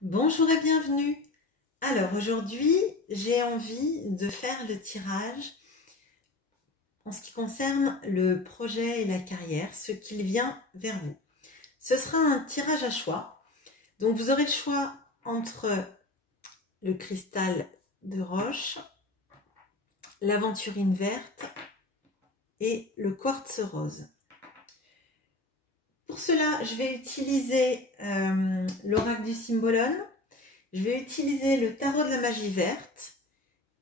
Bonjour et bienvenue. Alors aujourd'hui, j'ai envie de faire le tirage en ce qui concerne le projet et la carrière, ce qu'il vient vers vous. Ce sera un tirage à choix. Donc vous aurez le choix entre le cristal de roche, l'aventurine verte et le quartz rose. Pour cela, je vais utiliser l'oracle du Cymbalum, je vais utiliser le tarot de la magie verte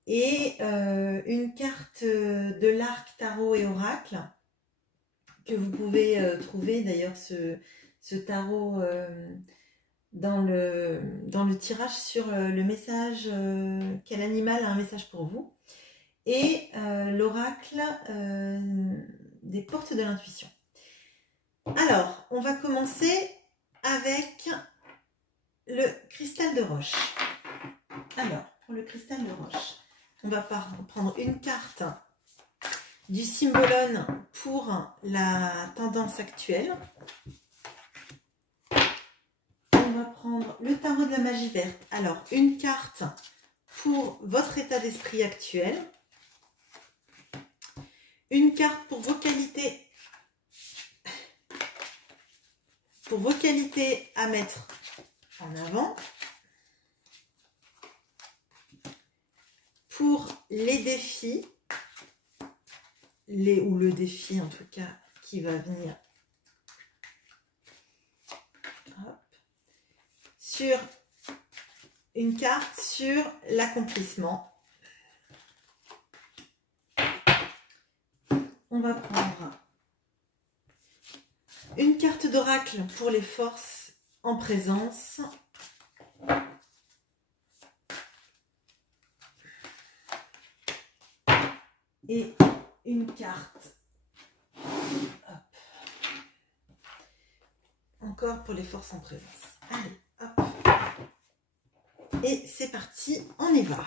et une carte de l'arc tarot et oracle que vous pouvez trouver d'ailleurs ce tarot dans le tirage sur le message quel animal a un message pour vous, et l'oracle des portes de l'intuition. Alors, on va commencer avec le cristal de roche. Alors, pour le cristal de roche, on va prendre une carte du Cymbalum pour la tendance actuelle. On va prendre le tarot de la magie verte. Alors, une carte pour votre état d'esprit actuel. Une carte pour vos qualités à mettre en avant. Pour les défis, ou le défi en tout cas qui va venir. Hop. Sur une carte sur l'accomplissement. On va prendre une carte d'oracle pour les forces en présence. Et une carte, hop, encore pour les forces en présence. Allez, hop. Et c'est parti, on y va.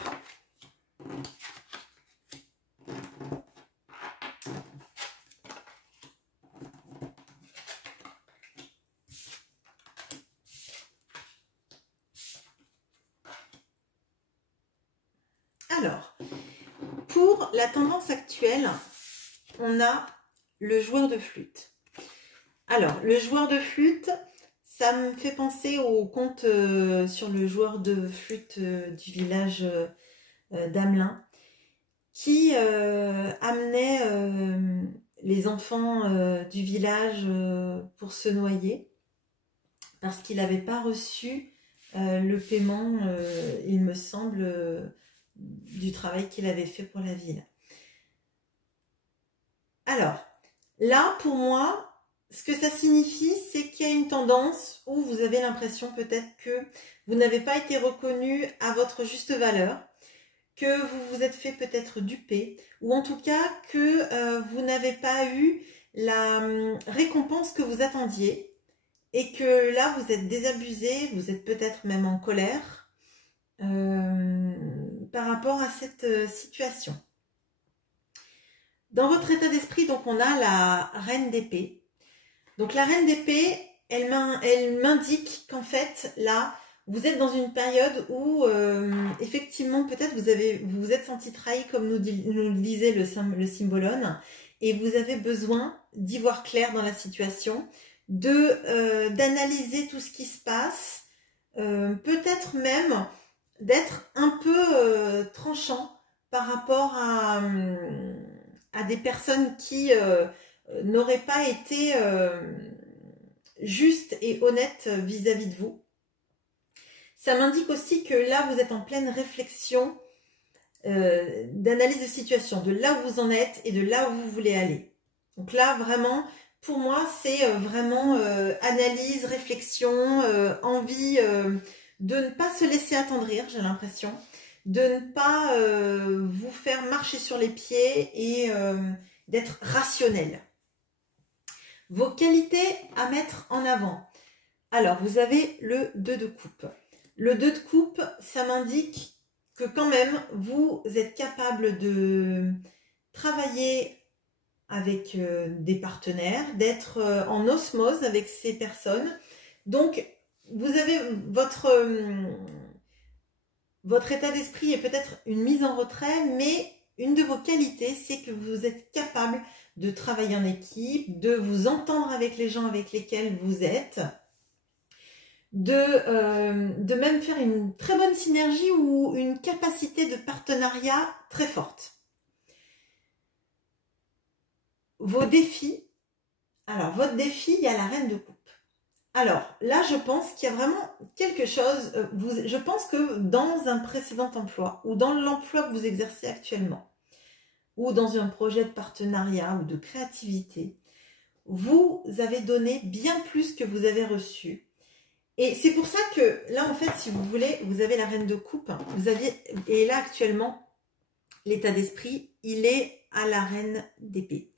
Alors, pour la tendance actuelle, on a le joueur de flûte. Alors, le joueur de flûte, ça me fait penser au conte sur le joueur de flûte du village d'Amelin, qui amenait les enfants du village pour se noyer, parce qu'il n'avait pas reçu le paiement, il me semble, du travail qu'il avait fait pour la ville. Alors, là, pour moi, ce que ça signifie, c'est qu'il y a une tendance où vous avez l'impression peut-être que vous n'avez pas été reconnu à votre juste valeur, que vous vous êtes fait peut-être duper, ou en tout cas que vous n'avez pas eu la récompense que vous attendiez, et que là, vous êtes désabusé, vous êtes peut-être même en colère, par rapport à cette situation. Dans votre état d'esprit, donc on a la reine d'épée. Donc la reine d'épée, elle m'indique qu'en fait, là, vous êtes dans une période où, effectivement, peut-être vous vous êtes senti trahi, comme nous le disait le Cymbalum, et vous avez besoin d'y voir clair dans la situation, d'analyser tout ce qui se passe, peut-être même d'être un peu tranchant par rapport à des personnes qui n'auraient pas été justes et honnêtes vis-à-vis de vous. Ça m'indique aussi que là, vous êtes en pleine réflexion d'analyse de situation, de là où vous en êtes et de là où vous voulez aller. Donc là, vraiment, pour moi, c'est vraiment analyse, réflexion, envie de ne pas se laisser attendrir, j'ai l'impression, de ne pas vous faire marcher sur les pieds et d'être rationnel. Vos qualités à mettre en avant. Alors, vous avez le 2 de coupe. Le 2 de coupe, ça m'indique que quand même, vous êtes capable de travailler avec des partenaires, d'être en osmose avec ces personnes. Donc, vous avez votre état d'esprit est peut-être une mise en retrait, mais une de vos qualités, c'est que vous êtes capable de travailler en équipe, de vous entendre avec les gens avec lesquels vous êtes, de même faire une très bonne synergie ou une capacité de partenariat très forte. Vos défis. Alors, votre défi, il y a la reine de coupe. Alors, là, je pense qu'il y a vraiment quelque chose, je pense que dans un précédent emploi, ou dans l'emploi que vous exercez actuellement, ou dans un projet de partenariat ou de créativité, vous avez donné bien plus que vous avez reçu. Et c'est pour ça que, là, en fait, si vous voulez, vous avez la reine de coupe, et là, actuellement, l'état d'esprit, il est à la reine d'épée.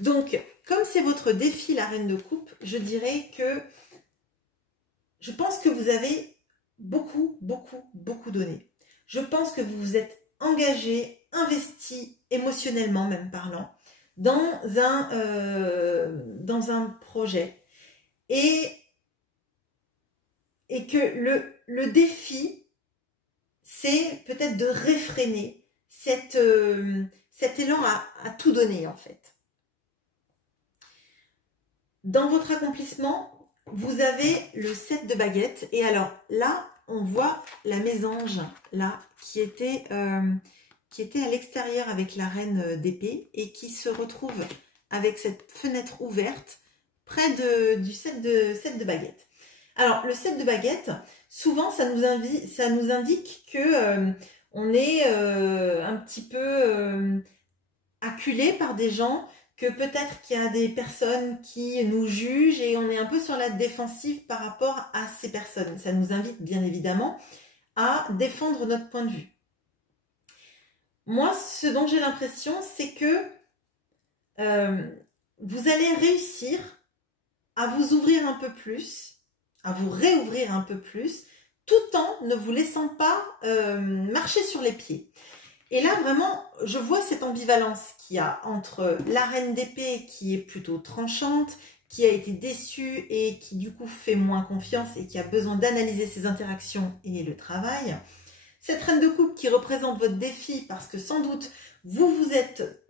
Donc, comme c'est votre défi, la reine de coupe, je dirais que je pense que vous avez beaucoup, beaucoup, beaucoup donné. Je pense que vous vous êtes engagé, investi, émotionnellement même parlant, dans un projet. Et que le défi, c'est peut-être de réfréner cet élan à tout donner, en fait. Dans votre accomplissement, vous avez le 7 de baguette. Et alors là, on voit la mésange là qui était à l'extérieur avec la reine d'épée et qui se retrouve avec cette fenêtre ouverte près du 7 de baguette. Alors, le 7 de baguette, souvent, ça nous indique que on est un petit peu acculé par des gens, que peut-être qu'il y a des personnes qui nous jugent et on est un peu sur la défensive par rapport à ces personnes. Ça nous invite bien évidemment à défendre notre point de vue. Moi, ce dont j'ai l'impression, c'est que vous allez réussir à vous ouvrir un peu plus, à vous réouvrir un peu plus, tout en ne vous laissant pas marcher sur les pieds. Et là, vraiment, je vois cette ambivalence qu'il y a entre la reine d'épée qui est plutôt tranchante, qui a été déçue et qui du coup fait moins confiance et qui a besoin d'analyser ses interactions et le travail. Cette reine de coupe qui représente votre défi parce que sans doute, vous vous êtes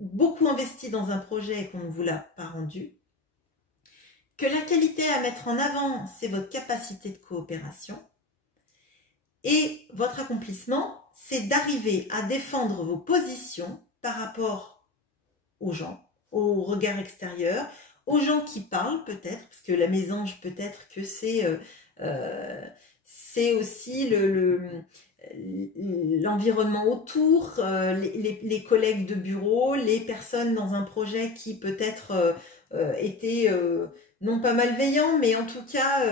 beaucoup investi dans un projet et qu'on ne vous l'a pas rendu. Que la qualité à mettre en avant, c'est votre capacité de coopération. Et votre accomplissement, c'est d'arriver à défendre vos positions par rapport aux gens, au regard extérieur, aux gens qui parlent peut-être, parce que la mésange peut-être que c'est aussi l'environnement autour, les collègues de bureau, les personnes dans un projet qui peut-être étaient non pas malveillants, mais en tout cas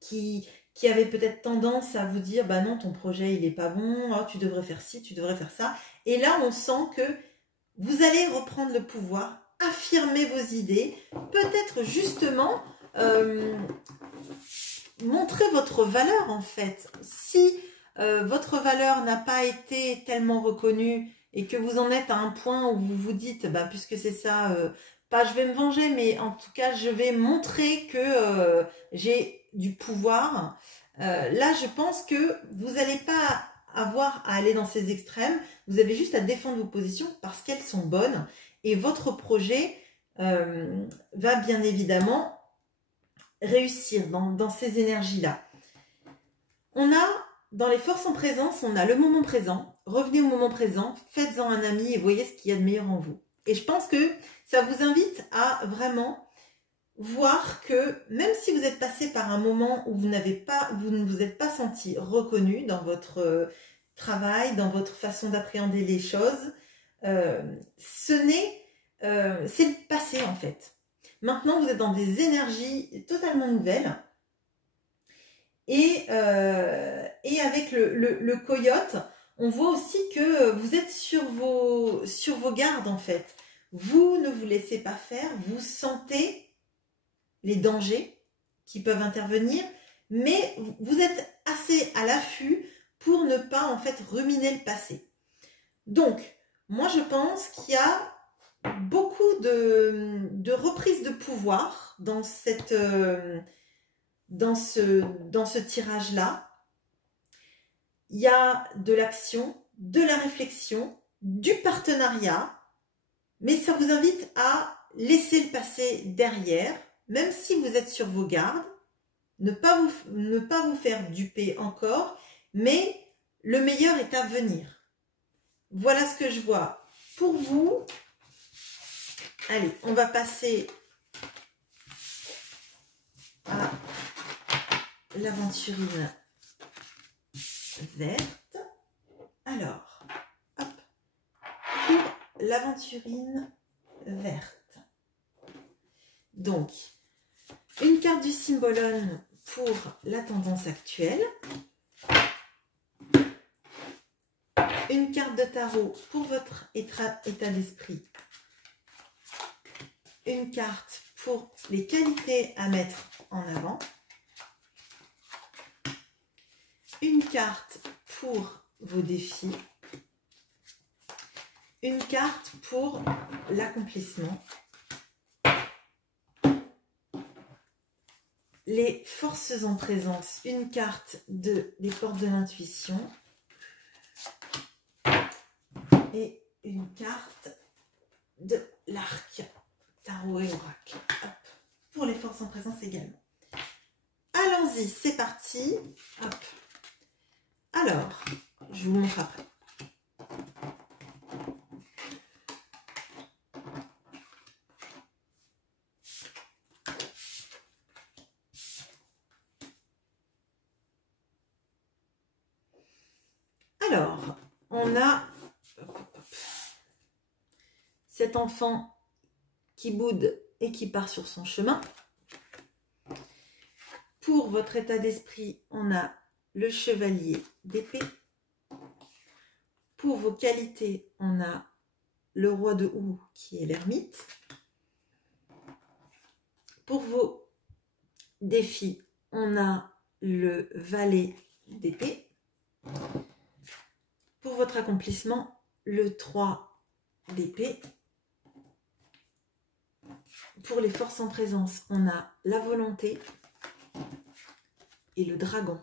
qui avait peut-être tendance à vous dire bah non, ton projet il est pas bon, oh, tu devrais faire ci, tu devrais faire ça. Et là, on sent que vous allez reprendre le pouvoir, affirmer vos idées, peut-être justement montrer votre valeur en fait. Si votre valeur n'a pas été tellement reconnue et que vous en êtes à un point où vous vous dites bah puisque c'est ça, pas je vais me venger, mais en tout cas je vais montrer que j'ai du pouvoir. Là, je pense que vous n'allez pas avoir à aller dans ces extrêmes. Vous avez juste à défendre vos positions parce qu'elles sont bonnes. Et votre projet va bien évidemment réussir dans ces énergies-là. On a, dans les forces en présence, on a le moment présent. Revenez au moment présent, faites-en un ami et voyez ce qu'il y a de meilleur en vous. Et je pense que ça vous invite à vraiment voir que même si vous êtes passé par un moment où vous ne vous êtes pas senti reconnu dans votre travail, dans votre façon d'appréhender les choses, c'est le passé en fait. Maintenant, vous êtes dans des énergies totalement nouvelles et avec le coyote, on voit aussi que vous êtes sur vos gardes en fait. Vous ne vous laissez pas faire, vous sentez les dangers qui peuvent intervenir, mais vous êtes assez à l'affût pour ne pas en fait ruminer le passé. Donc, moi je pense qu'il y a beaucoup de reprise de pouvoir dans cette dans ce tirage-là. Il y a de l'action, de la réflexion, du partenariat, mais ça vous invite à laisser le passé derrière, même si vous êtes sur vos gardes, ne pas vous faire duper encore, mais le meilleur est à venir. Voilà ce que je vois pour vous. Allez, on va passer à l'aventurine verte. Alors, hop, pour l'aventurine verte. Donc, une carte du Symbolone pour la tendance actuelle. Une carte de tarot pour votre état d'esprit. Une carte pour les qualités à mettre en avant. Une carte pour vos défis. Une carte pour l'accomplissement. Les forces en présence. Une carte des portes de l'intuition. Et une carte de l'arc. Tarot et oracle. Hop. Pour les forces en présence également. Allons-y, c'est parti. Hop. Alors, je vous montre après. Alors, on a cet enfant qui boude et qui part sur son chemin. Pour votre état d'esprit, on a le chevalier d'épée. Pour vos qualités, on a le roi de houx qui est l'ermite. Pour vos défis, on a le valet d'épée. Pour votre accomplissement, le 3 d'épée. Pour les forces en présence, on a la volonté et le dragon.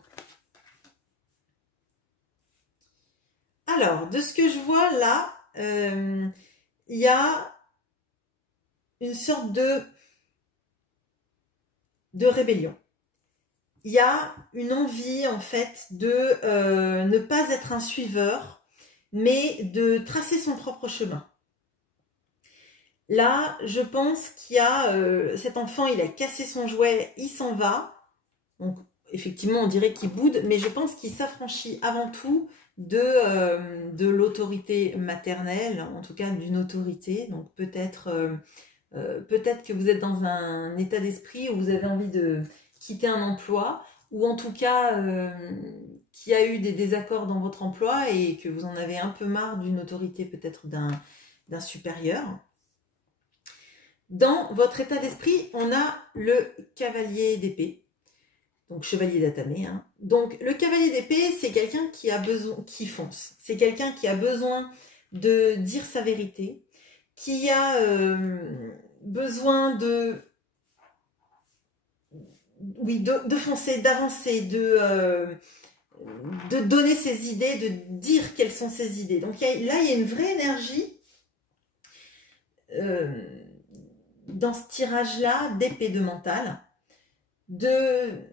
Alors, de ce que je vois là, il y a une sorte de rébellion. Il y a une envie en fait de ne pas être un suiveur, mais de tracer son propre chemin. Là, je pense qu'il y a cet enfant, il a cassé son jouet, il s'en va. Donc, effectivement, on dirait qu'il boude, mais je pense qu'il s'affranchit avant tout de l'autorité maternelle, en tout cas d'une autorité. Donc, peut-être que vous êtes dans un état d'esprit où vous avez envie de quitter un emploi, ou en tout cas qu'il y a eu des désaccords dans votre emploi et que vous en avez un peu marre d'une autorité peut-être d'un supérieur. Dans votre état d'esprit, on a le cavalier d'épée, donc chevalier d'atamé. Hein. Donc le cavalier d'épée, c'est quelqu'un qui a besoin, qui fonce. C'est quelqu'un qui a besoin de dire sa vérité, qui a besoin de foncer, d'avancer, de donner ses idées, de dire quelles sont ses idées. Donc là, il y a une vraie énergie dans ce tirage-là d'épée de mental, de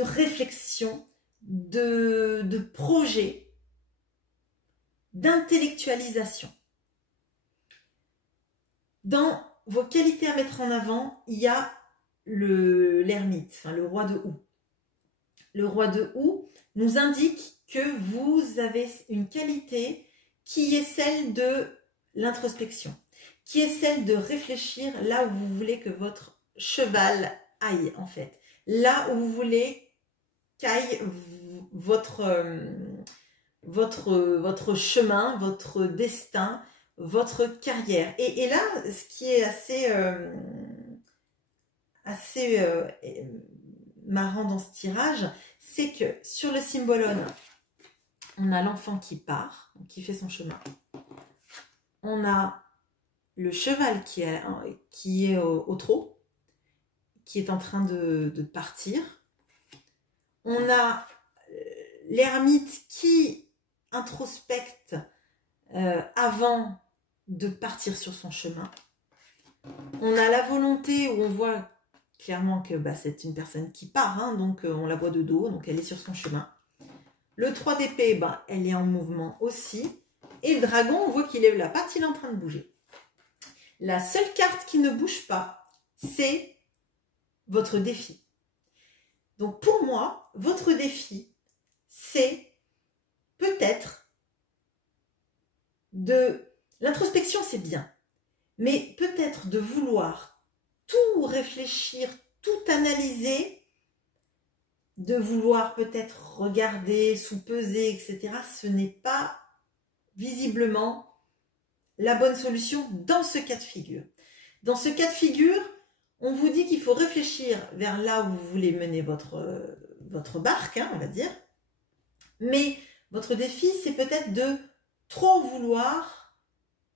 réflexion, de projet, d'intellectualisation. Dans vos qualités à mettre en avant, il y a l'ermite, enfin le roi de houx. Le roi de houx nous indique que vous avez une qualité qui est celle de l'introspection, qui est celle de réfléchir là où vous voulez que votre cheval aille en fait, là où vous voulez qu'aille votre chemin, votre destin, votre carrière. Et là, ce qui est assez marrant dans ce tirage, c'est que sur le Symbolone, on a l'enfant qui part, qui fait son chemin. On a le cheval qui est au trot, qui est en train de partir. On a l'ermite qui introspecte avant de partir sur son chemin. On a la volonté où on voit clairement que c'est une personne qui part, hein, donc on la voit de dos, donc elle est sur son chemin. Le 3 d'épée, elle est en mouvement aussi. Et le dragon, on voit qu'il lève la patte, il est en train de bouger. La seule carte qui ne bouge pas, c'est votre défi. Donc pour moi, votre défi, c'est peut-être de... L'introspection, c'est bien, mais peut-être de vouloir tout réfléchir, tout analyser, de vouloir peut-être regarder, sous-peser, etc. Ce n'est pas visiblement la bonne solution dans ce cas de figure. Dans ce cas de figure, on vous dit qu'il faut réfléchir vers là où vous voulez mener votre barque, hein, on va dire. Mais votre défi, c'est peut-être de trop vouloir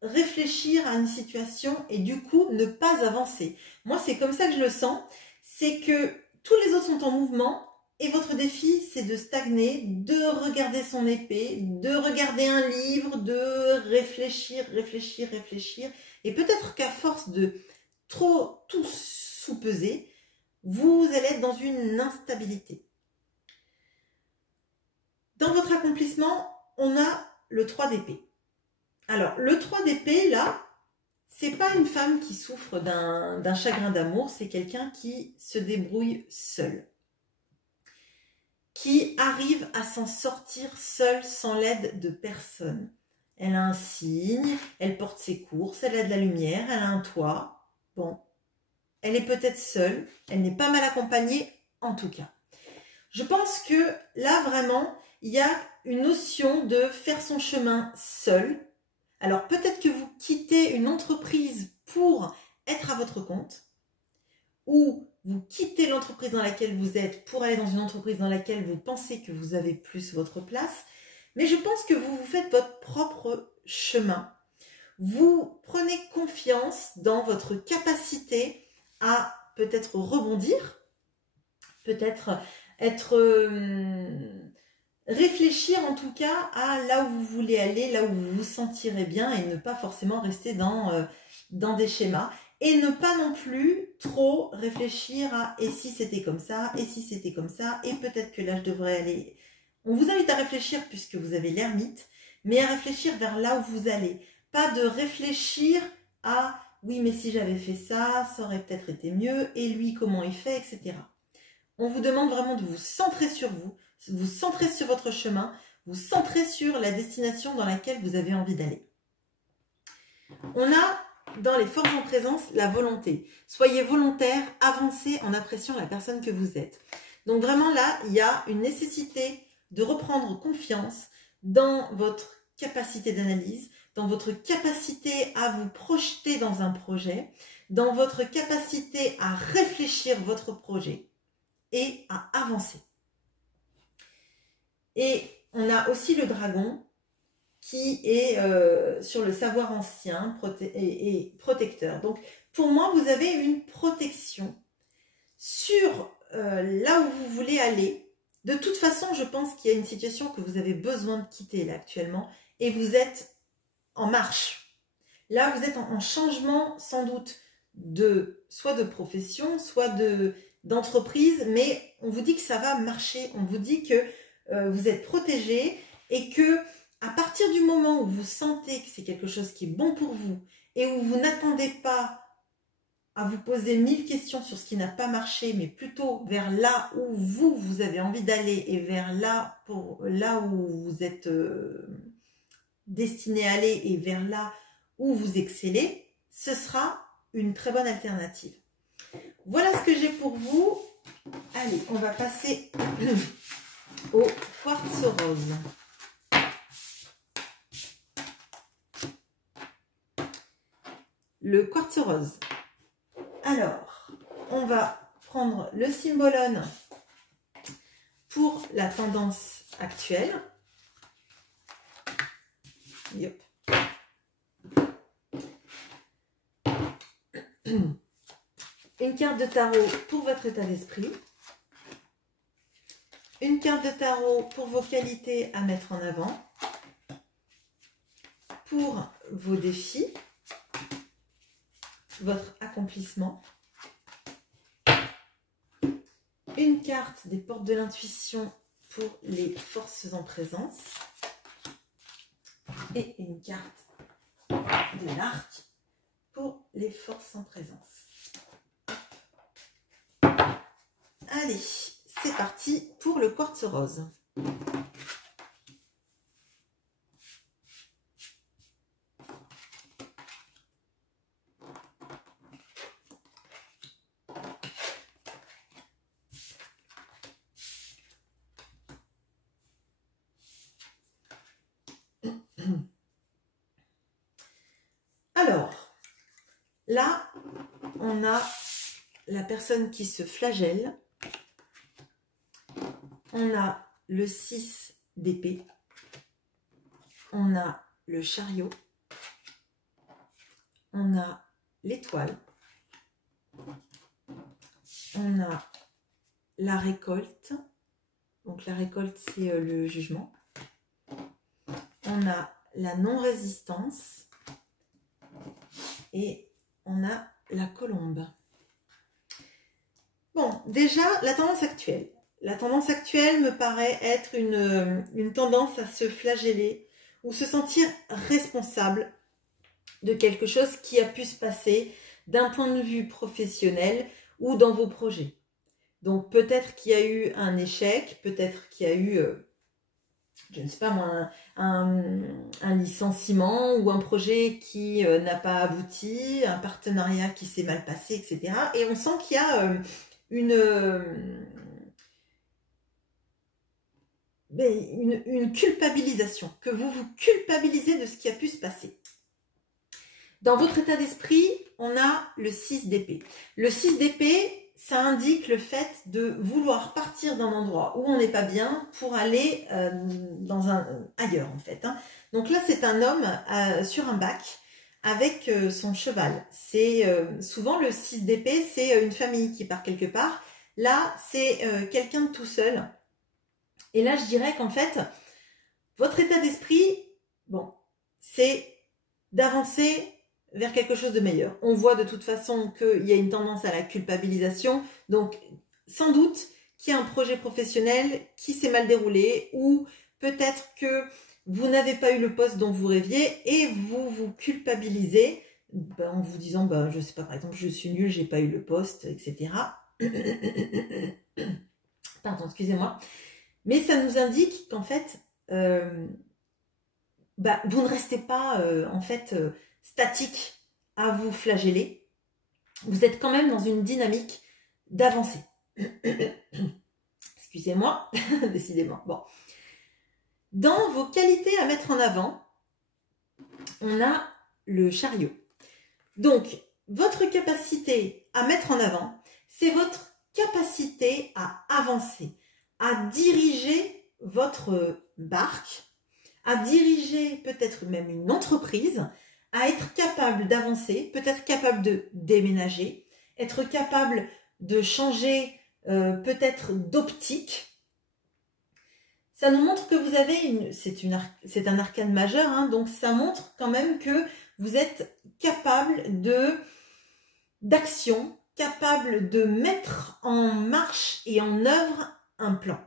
réfléchir à une situation et du coup ne pas avancer. Moi, c'est comme ça que je le sens. C'est que tous les autres sont en mouvement et votre défi, c'est de stagner, de regarder son épée, de regarder un livre, de réfléchir. Et peut-être qu'à force de trop tout sous-peser, vous allez être dans une instabilité. Dans votre accomplissement, on a le 3 d'épée. Alors, le 3 d'épée, là, c'est pas une femme qui souffre d'un chagrin d'amour, c'est quelqu'un qui se débrouille seul, qui arrive à s'en sortir seule sans l'aide de personne. Elle a un signe, elle porte ses courses, elle a de la lumière, elle a un toit. Bon, elle est peut-être seule, elle n'est pas mal accompagnée en tout cas. Je pense que là, vraiment, il y a une notion de faire son chemin seul. Alors, peut-être que vous quittez une entreprise pour être à votre compte, ou vous quittez l'entreprise dans laquelle vous êtes pour aller dans une entreprise dans laquelle vous pensez que vous avez plus votre place. Mais je pense que vous faites votre propre chemin. Vous prenez confiance dans votre capacité à peut-être rebondir, peut-être réfléchir en tout cas à là où vous voulez aller, là où vous vous sentirez bien et ne pas forcément rester dans des schémas. Et ne pas non plus trop réfléchir à « et si c'était comme ça, et si c'était comme ça, et peut-être que là je devrais aller… » On vous invite à réfléchir puisque vous avez l'ermite, mais à réfléchir vers là où vous allez. Pas de réfléchir à « oui mais si j'avais fait ça, ça aurait peut-être été mieux, et lui comment il fait, etc. » On vous demande vraiment de vous centrer sur vous centrer sur votre chemin, vous centrer sur la destination dans laquelle vous avez envie d'aller. On a dans les forces en présence la volonté. Soyez volontaire, avancez en appréciant la personne que vous êtes. Donc vraiment là, il y a une nécessité de reprendre confiance dans votre capacité d'analyse, dans votre capacité à vous projeter dans un projet, dans votre capacité à réfléchir votre projet et à avancer. Et on a aussi le dragon qui est sur le savoir ancien et protecteur. Donc, pour moi, vous avez une protection sur là où vous voulez aller. De toute façon, je pense qu'il y a une situation que vous avez besoin de quitter là actuellement et vous êtes en marche. Là, vous êtes en changement sans doute soit de profession, soit d'entreprise, mais on vous dit que ça va marcher. On vous dit que vous êtes protégé et que à partir du moment où vous sentez que c'est quelque chose qui est bon pour vous et où vous n'attendez pas à vous poser 1000 questions sur ce qui n'a pas marché, mais plutôt vers là où vous avez envie d'aller et vers là où vous êtes destiné à aller et vers là où vous excellez, ce sera une très bonne alternative. Voilà ce que j'ai pour vous. Allez, on va passer au quartz rose. Le quartz rose. Alors, on va prendre le Symbolone pour la tendance actuelle. Yep. une carte de tarot pour votre état d'esprit, une carte de tarot pour vos qualités à mettre en avant, pour vos défis, votre accomplissement, une carte des portes de l'intuition pour les forces en présence et une carte de l'arc pour les forces en présence. Allez, c'est parti pour le quartz rose. Alors, là, on a la personne qui se flagelle. On a le 6 d'épée. On a le chariot. On a l'étoile. On a la récolte. Donc la récolte, c'est le jugement. On a la non-résistance. Et on a la colombe. Bon, déjà, la tendance actuelle. La tendance actuelle me paraît être une tendance à se flageller ou se sentir responsable de quelque chose qui a pu se passer d'un point de vue professionnel ou dans vos projets. Donc peut-être qu'il y a eu un échec, peut-être qu'il y a eu, je ne sais pas moi, un licenciement ou un projet qui n'a pas abouti, un partenariat qui s'est mal passé, etc. Et on sent qu'il y a une culpabilisation, que vous vous culpabilisez de ce qui a pu se passer. Dans votre état d'esprit, on a le 6 d'épée. Le 6 d'épée, ça indique le fait de vouloir partir d'un endroit où on n'est pas bien pour aller ailleurs en fait. Donc là, c'est un homme sur un bac avec son cheval. C'est souvent le 6 d'épée, c'est une famille qui part quelque part. Là, c'est quelqu'un de tout seul. Et là, je dirais qu'en fait, votre état d'esprit, bon, c'est d'avancer vers quelque chose de meilleur. On voit de toute façon qu'il y a une tendance à la culpabilisation. Donc, sans doute qu'il y a un projet professionnel qui s'est mal déroulé ou peut-être que vous n'avez pas eu le poste dont vous rêviez et vous vous culpabilisez en vous disant, je ne sais pas, par exemple, je suis nulle, j'ai pas eu le poste, etc. Pardon, excusez-moi. Mais ça nous indique qu'en fait, vous ne restez pas en fait statique à vous flageller. Vous êtes quand même dans une dynamique d'avancer. Excusez-moi, décidément. Bon. Dans vos qualités à mettre en avant, on a le chariot. Donc, votre capacité à mettre en avant, c'est votre capacité à avancer, à diriger votre barque, à diriger peut-être même une entreprise, à être capable d'avancer, peut-être capable de déménager, être capable de changer peut-être d'optique. Ça nous montre que vous avez c'est un arcane majeur, donc ça montre quand même que vous êtes capable d'action, capable de mettre en marche et en œuvre un plan.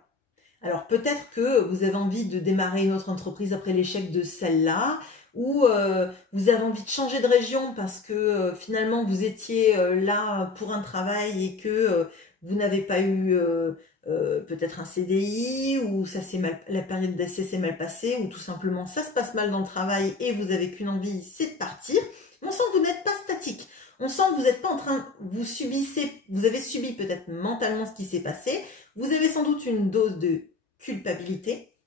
Alors peut-être que vous avez envie de démarrer une autre entreprise après l'échec de celle-là, ou vous avez envie de changer de région parce que finalement vous étiez là pour un travail et que vous n'avez pas eu peut-être un CDI, ou la période d'essai s'est mal passée, ou tout simplement ça se passe mal dans le travail et vous n'avez qu'une envie, c'est de partir. On sent que vous n'êtes pas statique. On sent que vous n'êtes pas en train, vous avez subi peut-être mentalement ce qui s'est passé. Vous avez sans doute une dose de culpabilité.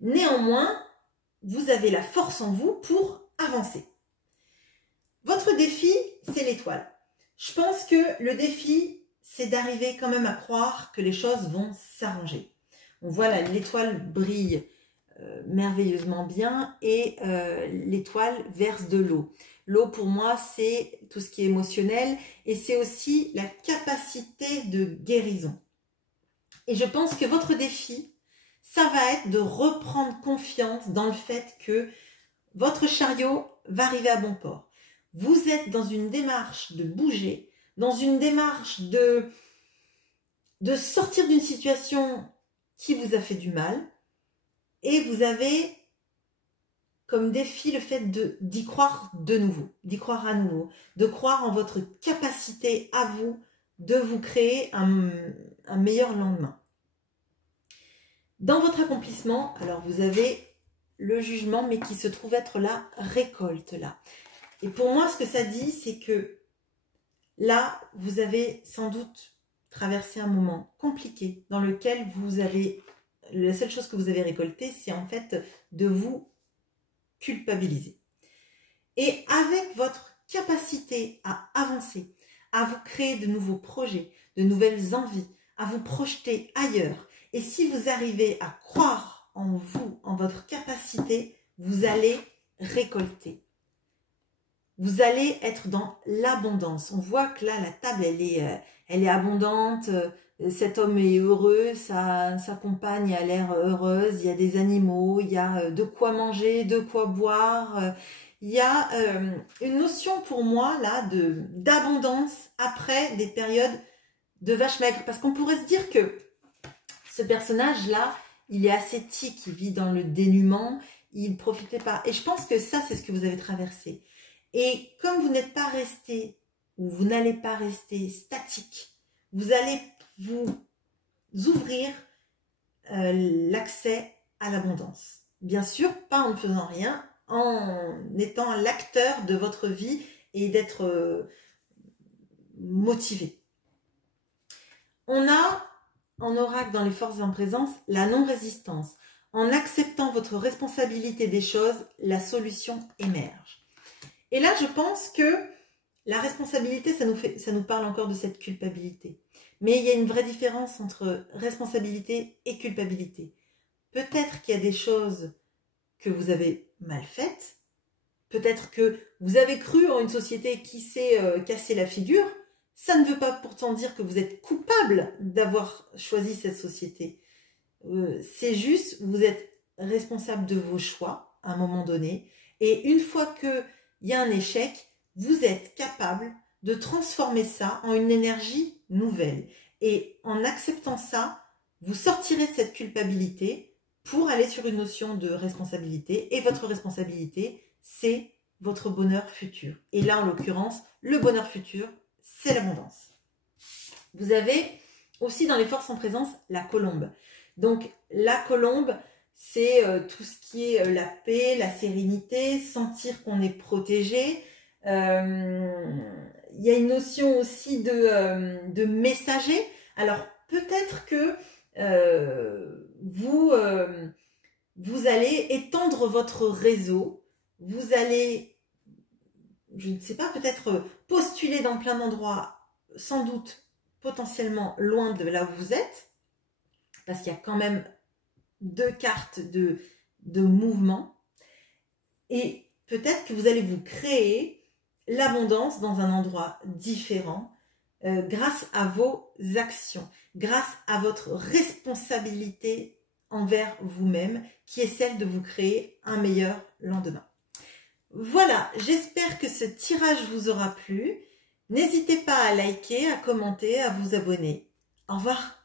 Néanmoins, vous avez la force en vous pour avancer. Votre défi, c'est l'étoile. Je pense que le défi, c'est d'arriver quand même à croire que les choses vont s'arranger. On voit là, l'étoile brille merveilleusement bien et l'étoile verse de l'eau. L'eau pour moi c'est tout ce qui est émotionnel et c'est aussi la capacité de guérison. Et je pense que votre défi, ça va être de reprendre confiance dans le fait que votre chariot va arriver à bon port. Vous êtes dans une démarche de bouger, dans une démarche de sortir d'une situation qui vous a fait du mal et vous avez comme défi le fait d'y croire de nouveau, d'y croire à nouveau, de croire en votre capacité à vous de vous créer un meilleur lendemain. Dans votre accomplissement, alors vous avez le jugement, mais qui se trouve être la récolte là. Et pour moi, ce que ça dit, c'est que là, vous avez sans doute traversé un moment compliqué dans lequel vous avez, la seule chose que vous avez récoltée, c'est en fait de vous culpabiliser. Et avec votre capacité à avancer, à vous créer de nouveaux projets, de nouvelles envies, à vous projeter ailleurs, et si vous arrivez à croire en vous, en votre capacité, vous allez récolter. Vous allez être dans l'abondance. On voit que là, la table, elle est abondante. Cet homme est heureux, sa compagne a l'air heureuse. Il y a des animaux, il y a de quoi manger, de quoi boire. Il y a une notion pour moi là d'abondance après des périodes de vache maigre. Parce qu'on pourrait se dire que ce personnage-là, il est ascétique, il vit dans le dénuement, il ne profitait pas. Et je pense que ça, c'est ce que vous avez traversé. Et comme vous n'êtes pas resté, ou vous n'allez pas rester statique, vous allez vous ouvrir l'accès à l'abondance. Bien sûr, pas en ne faisant rien, en étant l'acteur de votre vie et d'être motivé. On a en oracle dans les forces en présence la non-résistance. En acceptant votre responsabilité des choses, la solution émerge. Et là, je pense que la responsabilité, ça nous parle encore de cette culpabilité. Mais il y a une vraie différence entre responsabilité et culpabilité. Peut-être qu'il y a des choses que vous avez mal faites. Peut-être que vous avez cru en une société qui s'est cassé la figure. Ça ne veut pas pourtant dire que vous êtes coupable d'avoir choisi cette société. C'est juste, vous êtes responsable de vos choix à un moment donné. Et une fois qu'il y a un échec, vous êtes capable de transformer ça en une énergie nouvelle. Et en acceptant ça, vous sortirez de cette culpabilité pour aller sur une notion de responsabilité. Et votre responsabilité, c'est votre bonheur futur. Et là, en l'occurrence, le bonheur futur, c'est l'abondance. Vous avez aussi dans les forces en présence la colombe. Donc la colombe, c'est tout ce qui est la paix, la sérénité, sentir qu'on est protégé. Il y a une notion aussi de messager. Alors peut-être que vous allez étendre votre réseau, vous allez, je ne sais pas, peut-être postuler dans plein d'endroits, sans doute potentiellement loin de là où vous êtes, parce qu'il y a quand même deux cartes de mouvement, et peut-être que vous allez vous créer l'abondance dans un endroit différent grâce à vos actions, grâce à votre responsabilité envers vous-même, qui est celle de vous créer un meilleur lendemain. Voilà, j'espère que ce tirage vous aura plu. N'hésitez pas à liker, à commenter, à vous abonner. Au revoir.